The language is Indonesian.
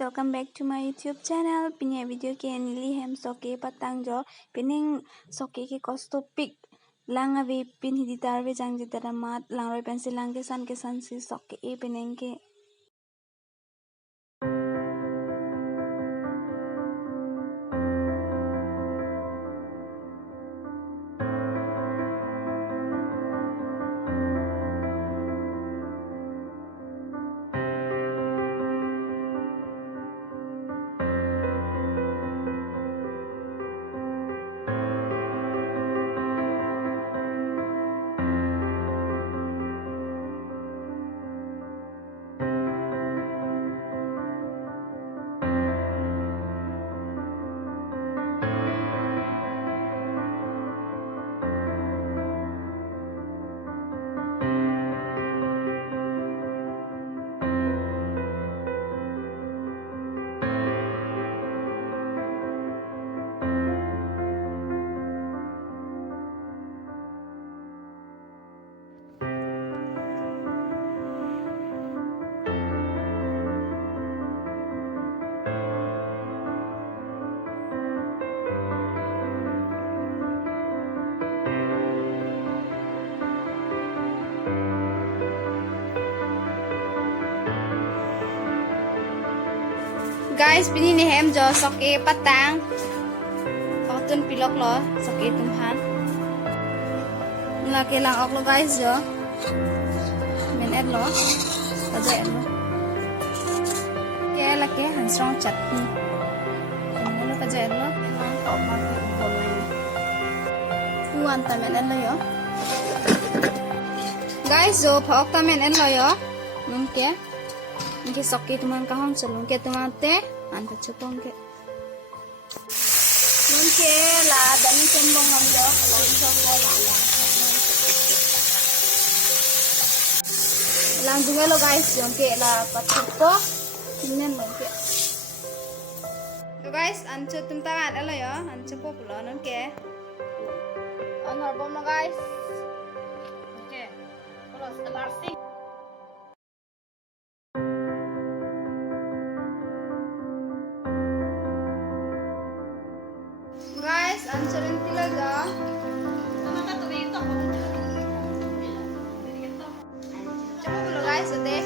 welcome back to my YouTube channel. Punya video ke nili hem soke patang jo pining soke ke kostopik lang ave pin hiditar ve jang jitaramat lang roi pensil lang ke san si soke e pining ke guys pini ni hem jo soke patang otun pilok lo soke tumhan la ke lang ok lo guys jo men et lo aja et lo ke la ke hansrong chutney men lo kaja et lo emang kok ma ke bol puan ta men et lo yo guys jo phok ta men et lo yo nun ke इनके सॉकेट तुमान का हम चलूं के तुमाते अंत चुपों के उनके ला दनी चंबों हम जो चंबों lang juga lo guys yung ke la patupo inen lo ke so guys ancho tumtangan elo yo ancho po pulo non ke honor bom lo guys okay terus starting guys, ansurin talaga. Tama ka tubig ito. Coba dulu guys, ate.